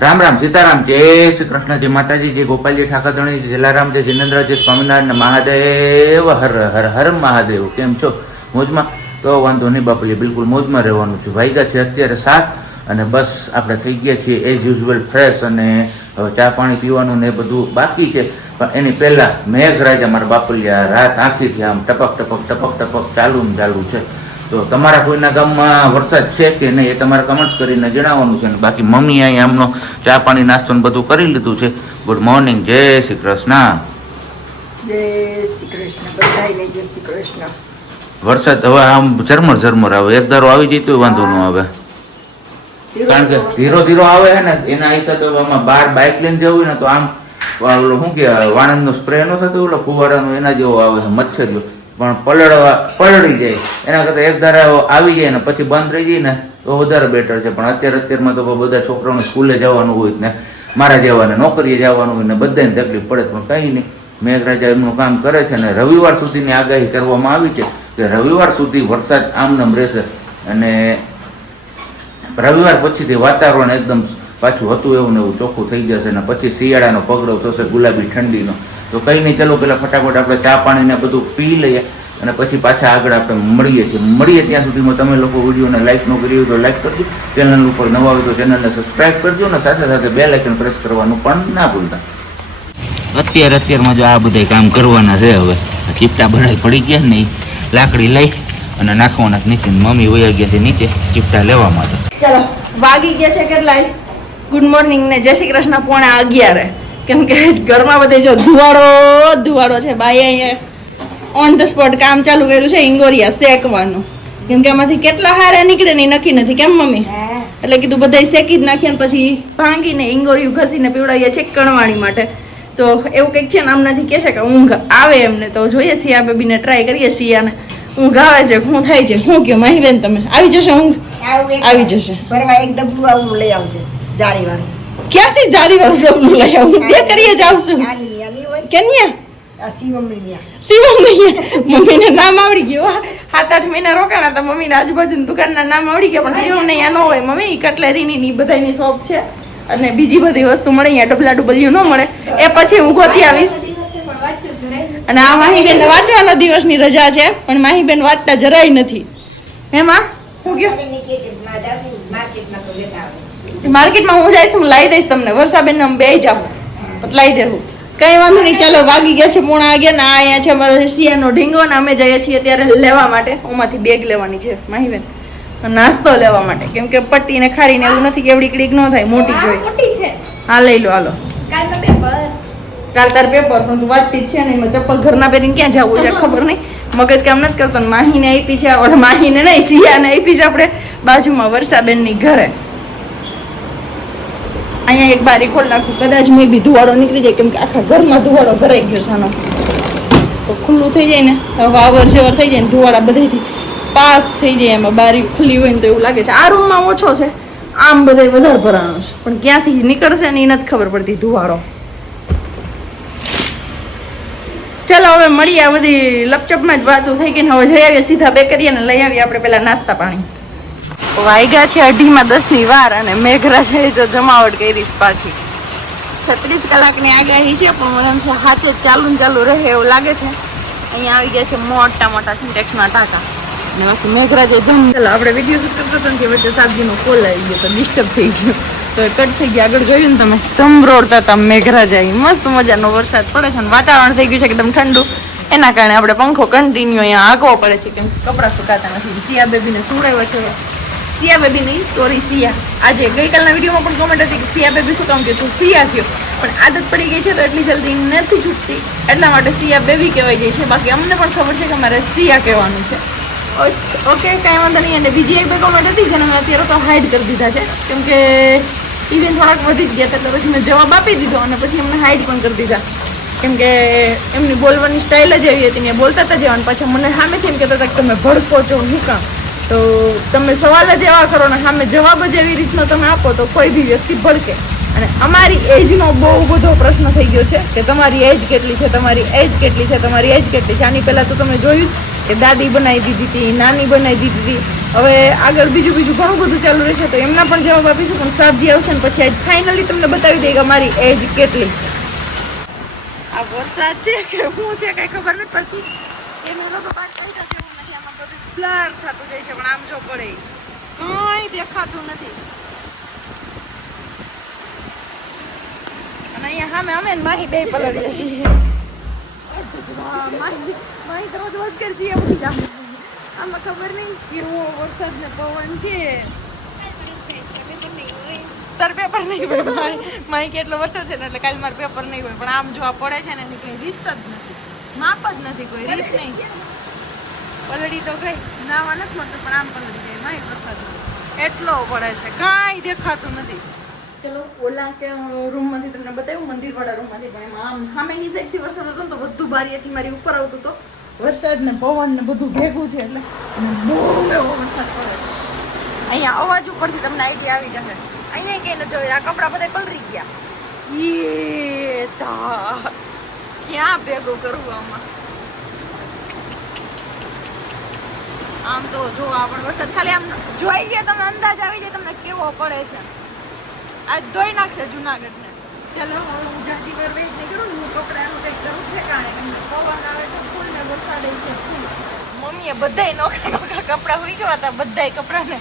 રામ રામ સીતારામ જય શ્રી કૃષ્ણ જય માતાજી જય ગોપાલજી ઠાકરધણી જય જલારામ જય જિનેન્દ્ર જય સ્વામિનારાયણ મહાદેવ હર હર હર મહાદેવ. કેમ છો? મોજમાં? તો વાંધો નહીં બાપુજી, બિલકુલ મોજમાં રહેવાનું છે. વાગ્યા છે અત્યારે 7 અને બસ આપણે થઈ ગયા છીએ એઝ યુઝ્યુઅલ ફ્રેશ અને હવે ચા પાણી પીવાનું ને એ બધું બાકી છે. પણ એની પહેલા મેઘરાજા મારા બાપલિયા રાત આખીથી આમ ટપક ટપક ટપક ટપક ચાલુ ને ચાલુ છે. તો તમારા કોઈના ગામમાં વરસાદ છે કે નહીં એ તમારે કમેન્ટ્સ કરીને જણાવવાનું છે. બાકી મમ્મી અહીંયા આમનો ચા પાણી નાસ્તો ને બધું કરી લીધું છે. ગુડ મોર્નિંગ, જય શ્રી કૃષ્ણ. જય શ્રી કૃષ્ણ, બધાને જય શ્રી કૃષ્ણ. વરસાદ હવે આમ ઝરમર ઝરમર આવે, એક ધારો આવી જાય તો વાંધો ન આવે, કારણ કે ધીરો ધીરો આવે છે ને એના હિસાબે આમાં બહાર બાઇક લઈને જવું ને તો આમ ઓલો શું કે વાણંદનો સ્પ્રે નો થતો ઓલો ફુવારાનો એના જેવો આવે છે મચ્છરીઓ, પણ પલળી જાય. એના કરતાં એક ધારા આવી જાય ને પછી બંધ રહી જાય ને તો વધારે બેટર છે. પણ અત્યારમાં તો બધા છોકરાઓને સ્કૂલે જવાનું હોય ને મારા જવાને નોકરીએ જવાનું હોય ને બધાને તકલીફ પડે. પણ કંઈ નહીં, મેઘરાજા એમનું કામ કરે છે ને રવિવાર સુધીની આગાહી કરવામાં આવી છે કે રવિવાર સુધી વરસાદ આમનામ રહેશે અને રવિવાર પછીથી વાતાવરણ એકદમ પાછું હતું એવું ને એવું ચોખ્ખું થઈ જશે ને પછી શિયાળાનો પગડો થશે ગુલાબી ઠંડીનો. તો કંઈ નહીં, ચલો પેલા ફટાફટ આપણે ચા પાણીને બધું પી લઈએ અને પછી પાછા આગળ આપણે મળીએ. ત્યાં સુધીમાં તમે લોકો વિડીયોને લાઈક ન કરી હોય તો લાઈક કરજો, ચેનલ ઉપર નવા હોય તો ચેનલને સબસ્ક્રાઈબ કરજો અને સાથે સાથે બેલ આઇકન પ્રેસ કરવાનું પણ ના ભૂલતા. અત્યારમાં જો આ બધા કામ કરવાના છે. હવે ચીપટા બધા પડી ગયા ને લાકડી લઈ અને નાખવાના નીચે. મમ્મી વયા ગયા છે નીચે ચીપટા લેવા માટે. ચાલો, વાગી ગયા છે કેટલા? ગુડ મોર્નિંગ ને જય શ્રી કૃષ્ણ. 11:30. કેમ કે ઘરમાં બધે જો ધુવાડો છે. બાઈ અહીંયા ઓન ધ સ્પોટ કામ ચાલુ કર્યું છે ઇંગોરિયા શેકવાનું. કેમ કે આમાંથી કેટલા હારા નીકળે ને નક્કી નથી. કેમ મમ્મી? એટલે કીધું બધા શેકી જ નાખ્યા પછી ભાંગીને ઇંગોરિયું ઘસીને પીવડાવીએ છે કણવાણી માટે. તો એવું કંઈક છે ને આમનાથી કહે છે કે ઊંઘ આવે એમને. તો જોઈએ સિયા બેબીને ટ્રાય કરીએ. સિયાને ઊંઘ આવે છે, શું થાય છે, શું કહો માહી બેન? તમે આવી જશે ઊંઘ? આવી જશે. ભરવા એક ડબ્બુ આવું લઈ આવજે, જારી વાળું. ક્યાંથી જારી વાળું ડબ્બુ લઈ આવું? બે કરીએ જ આવશું. શિવમ મમ્મીને નામ આવડી ગયું. 7-8 મહિના રોકાણા તો મમ્મીને આજુબાજુની દુકાનના નામ આવડી ગયા. પણ શિવમ ને અહીંયા ન હોય. મમ્મી કટલેરીની બધાની શોપ છે અને બીજી બધી વસ્તુ મળે. અહીંયા ડબલા ડુબલિયું ન મળે. એ પછી હું ગોતી આવીશ. અને આ માહીબેન વાંચવાનો દિવસની રજા છે પણ માહીબેન વાંચતા જરાય નથી. એમાં હું ગયો માર્કેટમાં હું જઈશ, હું લાવી દઈશ તમને. વર્ષાબેન અમે બે જાવ તો લાવી દેવું, કઈ વાંધો નહીં. ચાલો, વાગી ગયા છે 11:30 ને આ અહીંયા છે અમારો સિયાનો ઢીંગો ને અમે જઈએ છીએ ત્યારે લેવા માટે. ઓમાંથી બેગ લેવાની છે માહીબેન, નાસ્તો લેવા માટે. કેમ કે પટ્ટી ને ખારી ને એવું નથી કે એવડી કડીક ન થાય, મોટી જોઈ. હા લઈ લો, હાલો. કાલ તાર પેપર પણ તું વાંચતી જ છે ને એમાં ચપ્પલ ઘરના પહેરીને ક્યાં જવું છે ખબર નહીં. મગજ કામ નથી કરતો. માહીને આપી છે, ઓલા માહીને નહીં સિયાને આપી છે આપણે બાજુમાં વર્ષાબેનની ઘરે. અહીંયા એક બારી ખોલ નાખું, કદાચ મેં બી ધુવાડો નીકળી જાય. કેમ કે આખા ઘરમાં ધુવાડો ભરાઈ ગયો છે આનો. તો ખુલ્લું થઈ જાય ને વાવર જેવર થઈ જાય ને ધુવાડા બધેથી પાસ થઈ જાય. એમાં બારી ખુલ્લી હોય ને તો એવું લાગે છે આ રૂમમાં ઓછો છે, આમ બધે વધારે ભરાણો છે. પણ ક્યાંથી નીકળશે ને એ નથી ખબર પડતી ધુવાડો. ચાલો હવે મળીએ. આ બધી લપચપમાં જ વાતો થઈ ગઈ ને હવે જઈ આવીએ સીધા બેકરીએ ને લઈ આવીએ આપણે પેલા નાસ્તા પાણી. વાગ્યા છે 9:10 વાર અને મેઘરાજાએ જો જમાવટ કરી પાછી. 36 કલાકની આગાહી છે પણ મને એમ છે હાચે ચાલુ રહે એવું લાગે છે. અહીંયા આવી ગયા છે મોટા સિન્ટેક્સના ટાંકા અને બાકી મેઘરાજે ચાલો આપણે વિડીયો શૂટ કરતો હતો ને કે વચ્ચે સાબજીનો કોલ આવી ગયો તો ડિસ્ટર્બ થઈ ગયો તો એ કટ થઈ ગયા. આગળ જોયું ને તમે ધમરોડતા હતા મેઘરાજા. મસ્ત મજાનો વરસાદ પડે છે અને વાતાવરણ થઈ ગયું છે એકદમ ઠંડુ. એના કારણે આપણે પંખો કન્ટિન્યુ અહીંયા હાંકવો પડે છે કેમ કે કપડાં સુકાતા નથી. સિયા બેબીને સુડાવ્યો છે. સિયા બેબી નહીં, સોરી સિયા. આજે ગઈકાલના વિડીયોમાં પણ કોમેન્ટ હતી કે સિયા બેબી શું કામ કહ્યું છું, સિયા કહ્યો. પણ આદત પડી ગઈ છે તો એટલી જલ્દી નથી છૂટતી, એટલા માટે સિયા બેબી કહેવાય જાય છે. બાકી અમને પણ ખબર છે કે મારે સિયા કહેવાનું છે. ઓકે, કાંઈ વાંધો નહીં. અને બીજી એક બે કોમેન્ટ હતી જેને મેં અત્યારે તો હાઈડ કરી દીધા છે કેમ કે ઇવેન્ટ થોડાક વધી જ ગયા હતા. પછી મેં જવાબ આપી દીધો અને પછી એમને હાઈડ પણ કરી દીધા કેમ કે એમની બોલવાની સ્ટાઇલ જ એવી હતી ને બોલતા હતા જવાનું. પાછા મને સામેથી એમ કહેતા હતા કે તમે ભડકો છો હું કામ. તો તમે સવાલ જ એવા કરો ને સામે જવાબ જ એવી રીતનો તમે આપો તો કોઈ બી વ્યક્તિ ભડકે. અને અમારી એજનો બહુ બધો પ્રશ્ન થઈ ગયો છે કે તમારી એજ કેટલી છે, તમારી એજ કેટલી છે, તમારી એજ કેટલી છે. આની પહેલાં તો તમે જોયું કે દાદી બનાવી દીધી હતી, નાની બનાવી દીધી હતી. હવે આગળ બીજું ઘણું બધું ચાલુ રહેશે તો એમના પણ જવાબ આપીશું. પણ સાબજી આવશે ને પછી આજ ફાઇનલી તમને બતાવી દઈએ કે અમારી એજ કેટલી છે. આ વરસાદ છે કે શું છે કઈ ખબર નથી પડતી. કેમેરો તો બહાર કાઢ્યા છે એવું નથી, આમાં બધું બ્લર થતું જાય છે. પણ આમ જો પડે કંઈ દેખાતું નથી. અને અહીંયા સામે અમે ને માહી બે પલળીએ છીએ. માહી તો રોજ કરશી એમ કીધા. આમાં ખબર નહીં કેવો વરસાદ ને પવન છે. તાર પેપર નહીં હોય માહી કેટલો વરસાદ છે ને એટલે કાલે મારે પેપર નહીં હોય. પણ આમ જો આ પડે છે ને એની કઈ રીત જ નથી, માપ જ નથી, કોઈ રીત નહીં. પલળી તો ગઈ, નાવા નથી મળતું પણ આમ પલળી ગઈ. માહી વરસાદ એટલો પડે છે કાંઈ દેખાતું નથી. ચલો ઓલા કે રૂમમાંથી તમને બતાવ્યું, મંદિરવાળા રૂમમાંથી. પણ એમાં આમ સામેની સાઈડથી વરસાદ હતો ને તો બધું બારીએથી મારી ઉપર આવતું હતો. વરસાદ ને પવન ને બધું ભેગું છે એટલે બહુ એવો વરસાદ પડે છે. અહીંયા અવાજ ઉપરથી તમને આઈડિયા આવી જશે. અહીંયા કઈ ન જોયું, આ કપડા બધા પલળી ગયા. એ તા ક્યાં ભેગું કરવું આમાં? આમ તો જો આ પણ વરસાદ ખાલી આમ જોઈ ગયા તમે અંદાજ આવી જાય તમને કેવો પડે છે. આજ ધોઈ નાખશે જુનાગઢને. ચલો હું જાતી વાર વેચ નીકળું ને હું કપડાનું કંઈક કરું ઠેકાણે. પવન આવે છે ફૂલ ને વરસાદ છે ફૂલ. મમ્મીએ બધાય નોખા કપડાં હોઈ ગયા હતા, બધાય કપડાને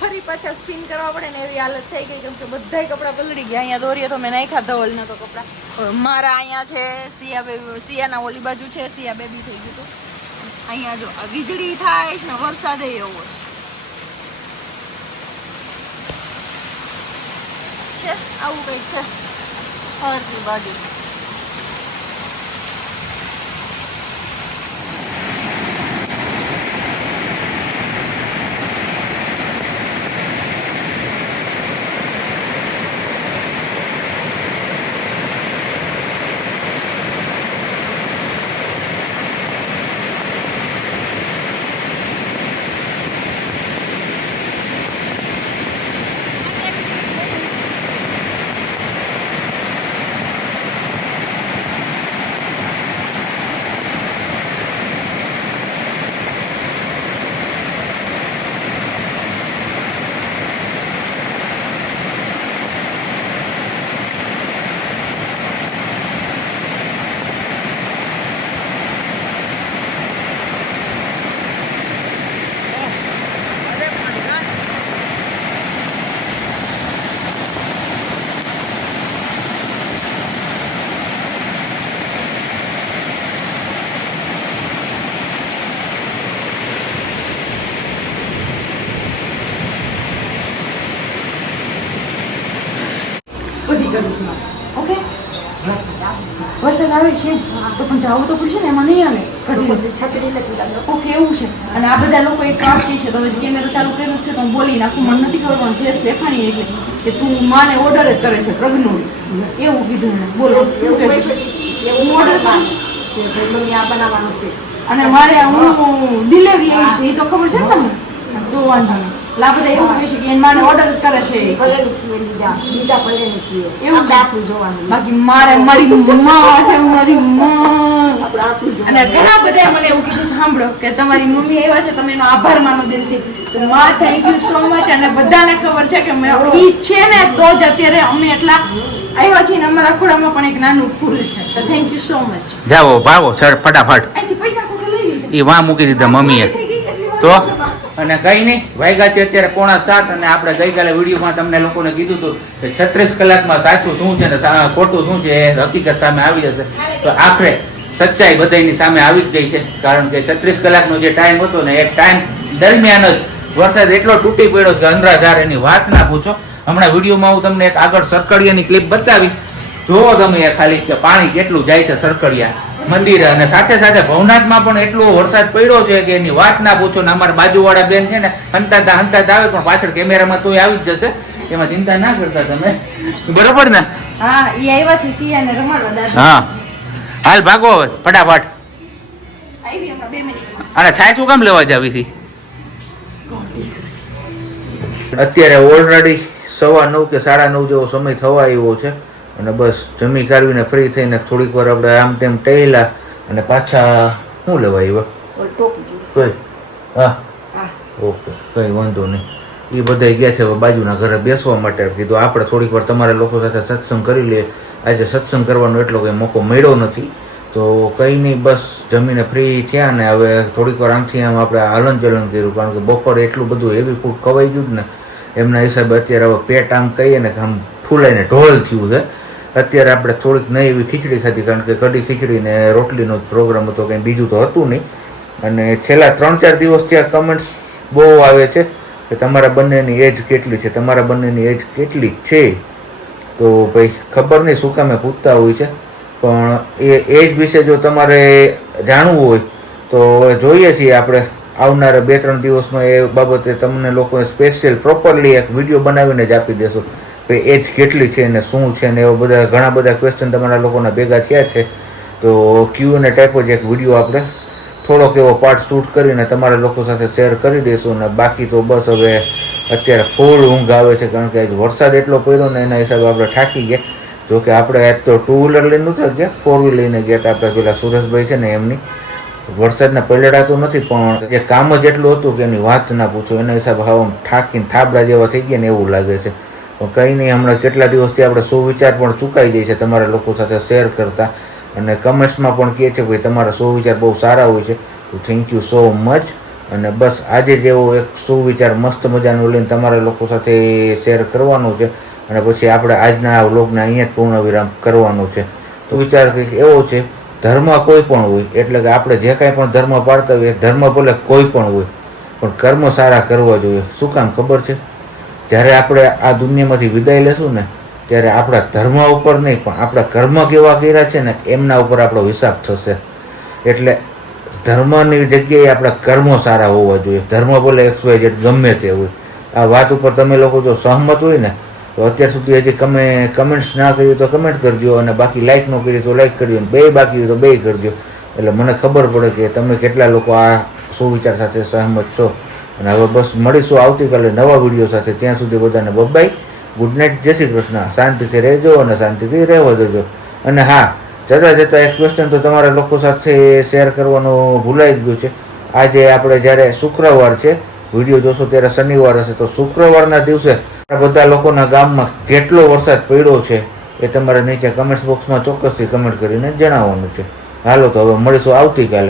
ફરી પાછા સ્પિન કરવા પડે ને એવી હાલત થઈ ગઈ. કેમ કે બધાય કપડાં પલળી ગયા. અહીંયા દોરીએ તો મેં નાખ્યા ધવલના તો કપડાં. હવે મારા અહીંયા છે સિયાના ઓલી બાજુ છે, સિયા બેબી થઈ ગયું હતું. અહીંયા જો આ વીજળી થાય છે ને વરસાદ એવો છે. આવું કંઈક છે હરની બાજુ. બધી કરું છું ઓકે. વરસાદ આવે છે તો પણ જવું તો પડશે ને, એમાં નહીં આવે છત્રી નથી. ઓકે એવું છે. અને આ બધા લોકો એક કામ કહે છે તો હવે કેમેરો ચાલુ કર્યું છે તો હું બોલી નાખું. મને નથી ખબર પણ ફેસ દેખાણી એટલે કે તું માને ઓર્ડર જ કરે છે પ્રજ્ઞુ એવું કીધું એને. બોલો એવું હું ઓર્ડર કરું છું આ બનાવવાનું છે અને મારે હું ડિલિવરી આવી છે એ તો ખબર છે ને તમને. તો વાંધો નહીં. લા બધા એવું કહે છે કે એની માને ઓર્ડર જ કરે છે. બીજા ભલે નથી એવું આપણું જોવાનું. બાકી મારે મારી માં છે, મારી માં. આપણું અને ઘણા બધા મને એવું કીધું સાંભળો કે તમારી મમ્મી આવ્યા છે તમે એનો આભાર માનો દિલથી. તો માં થેન્ક યુ સો મચ. અને બધાને ખબર છે કે ઈ છે ને તો જ અત્યારે અમે એટલા આવ્યા છીએ. અમારા ખોડામાં પણ એક નાનું ફૂલ છે. તો થેન્ક યુ સો મચ. જાઓ ભાગો સર ફટાફટ. અહીંથી પૈસા ખોટું લઈ લીધા. એ વાં મૂકી દીધા મમ્મીએ તો. અને કઈ નહીં, વાગ્યા છે અત્યારે 6:45 અને આપણે ગઈકાલે વિડીયોમાં તમને લોકોને કીધું હતું કે 36 કલાકમાં સાચું શું છે ને ખોટું શું છે એ હકીકત સામે આવી જશે. તો આખરે સચ્ચાઈ બધાની સામે આવી જ ગઈ છે. કારણ કે 36 કલાકનો જે ટાઈમ હતો ને એ ટાઈમ દરમિયાન જ વરસાદ એટલો તૂટી પડ્યો કે અંધરાધાર એની વાત ના પૂછો. હમણાં વિડીયોમાં હું તમને એક આગળ સરકડિયાની ક્લિપ બતાવીશ. જોવો તમે એ ખાલી કે પાણી કેટલું જાય છે સરકડિયા મંદિર. અને સાથે સાથે ભવનાથમાં પણ એટલો વરસાદ પડ્યો છે કે એની વાત ના પૂછો. ને અમારા બાજુવાળા બેન છે ને હંતાતા આવે પણ પાછળ કેમેરામાં તો આવી જ જશે, એમાં ચિંતા ના કરતા તમે. બરોબર ને? હા એ આવ્યા છે સિયાને રમાડવા દાદા. હા હાલ ભાગો હવે ફટાફટ. આવી હમણાં 2 મિનિટમાં. અને થાય શું કામ લેવા જાવી હતી? અત્યારે ઓલરેડી 9:15 કે 9:30 જેવો સમય થવા આવ્યો છે અને બસ જમી કાઢવીને ફ્રી થઈને થોડીક વાર આપણે આમ તેમ ટહેલા અને પાછા શું લેવા આવ્યા? ઓલ ટોપી જોઈશે. કઈ? હા હા. ઓકે, કંઈ વાંધો નહીં. એ બધા ગયા છે હવે બાજુના ઘરે બેસવા માટે. કીધું આપણે થોડીક વાર તમારા લોકો સાથે સત્સંગ કરી લઈએ. આજે સત્સંગ કરવાનો એટલો કંઈ મોકો મળ્યો નથી, તો કંઈ નહીં, બસ જમીને ફ્રી થયા ને હવે થોડીક વાર આમથી આમ આપણે હલનચલન કર્યું, કારણ કે બપોરે એટલું બધું હેવી ફૂડ ખવાઈ ગયું ને એમના હિસાબે અત્યારે હવે પેટ આમ કહીએ ને કે આમ ફૂલાઈને ઢોલ થયું છે. અત્યારે આપણે થોડીક નહીં એવી ખીચડી ખાધી, કારણ કે કઢી ખીચડી ને રોટલીનો જ પ્રોગ્રામ હતો, કંઈ બીજું તો હતું નહીં. અને છેલ્લા 3-4 દિવસથી આ કમેન્ટ્સ બહુ આવે છે કે તમારા બંનેની એજ કેટલી છે, તમારા બંનેની એજ કેટલી છે. તો ભાઈ ખબર નહીં શું કામે પૂછતા હોય છે, પણ એ એજ વિશે જો તમારે જાણવું હોય તો જોઈએ છીએ આપણે આવનારા 2-3 દિવસમાં એ બાબતે તમને લોકોને સ્પેશિયલ પ્રોપરલી એક વિડીયો બનાવીને જ આપી દેશું કે એજ કેટલી છે ને શું છે ને એવા બધા ઘણા બધા ક્વેશ્ચન તમારા લોકોના ભેગા થયા છે. તો Q&A ટાઈપ જ એક વિડીયો આપણે થોડોક એવો પાર્ટ શૂટ કરીને તમારા લોકો સાથે શેર કરી દઈશું. અને બાકી તો બસ હવે અત્યારે ફૂલ ઊંઘ આવે છે, કારણ કે આજ વરસાદ એટલો પડ્યો ને એના હિસાબે આપણે થાકી ગયા. જોકે આપણે આજ તો 2 વ્હીલર લઈને નહોતા ગયા, 4 વ્હીલર લઈને ગયા હતા. આપણે પેલા સુરેશભાઈ છે ને એમની વરસાદના પલડા તો નથી, પણ એ કામ જ એટલું હતું કે એની વાત ના પૂછો. એના હિસાબે હવે થાકીને થાબડા જેવા થઈ ગયા ને એવું લાગે છે. પણ કંઈ નહીં, હમણાં કેટલા દિવસથી આપણે સુવિચાર પણ ચૂકાઈ જાય છે તમારા લોકો સાથે શેર કરતા, અને કમેન્ટ્સમાં પણ કહે છે ભાઈ તમારા સુવિચાર બહુ સારા હોય છે, તો થેન્ક યુ સો મચ. અને બસ આજે જેવો એક સુવિચાર મસ્ત મજાનો લઈને તમારા લોકો સાથે શેર કરવાનો છે, અને પછી આપણે આજના આ વ્લોગને અહીંયા જ પૂર્ણ વિરામ કરવાનો છે. તો વિચાર કંઈક એવો છે, ધર્મ કોઈ પણ હોય, એટલે કે આપણે જે કાંઈ પણ ધર્મ પાળતા હોઈએ, ધર્મ ભલે કોઈ પણ હોય, પણ કર્મ સારા કરવા જોઈએ. શું કામ ખબર છે? જ્યારે આપણે આ દુનિયામાંથી વિદાય લેશું ને ત્યારે આપણા ધર્મ ઉપર નહીં, પણ આપણા કર્મ કેવા કર્યા છે ને એમના ઉપર આપણો હિસાબ થશે. એટલે ધર્મની જગ્યાએ આપણા કર્મો સારા હોવા જોઈએ. ધર્મ ભલે XYZ ગમે તે હોય. આ વાત ઉપર તમે લોકો જો સહમત હોય ને તો અત્યાર સુધી હજી કમેન્ટ્સ ના કરી તો કમેન્ટ કરજો, અને બાકી લાઇક ન કરી તો લાઇક કરજો, અને બે બાકી હોય તો બે કરજો. એટલે મને ખબર પડે કે તમે કેટલા લોકો આ સુવિચાર સાથે સહમત છો. અને હવે બસ મળીશું આવતીકાલે નવા વિડીયો સાથે. ત્યાં સુધી બધાને બાય, ગુડ નાઇટ, જય શ્રી કૃષ્ણ. શાંતિથી રહેજો અને શાંતિથી રહેવા દેજો. અને હા, જતાં એક ક્વેશ્ચન તો તમારા લોકો સાથે શેર કરવાનું ભૂલાઈ જ ગયું છે. આજે આપણે જ્યારે શુક્રવાર છે, વિડીયો જોશો ત્યારે શનિવાર હશે, તો શુક્રવારના દિવસે બધા લોકોના ગામમાં કેટલો વરસાદ પડ્યો છે એ તમારે નીચે કમેન્ટ બોક્સમાં ચોક્કસથી કમેન્ટ કરીને જણાવવાનું છે. હાલો તો હવે મળીશું આવતીકાલે.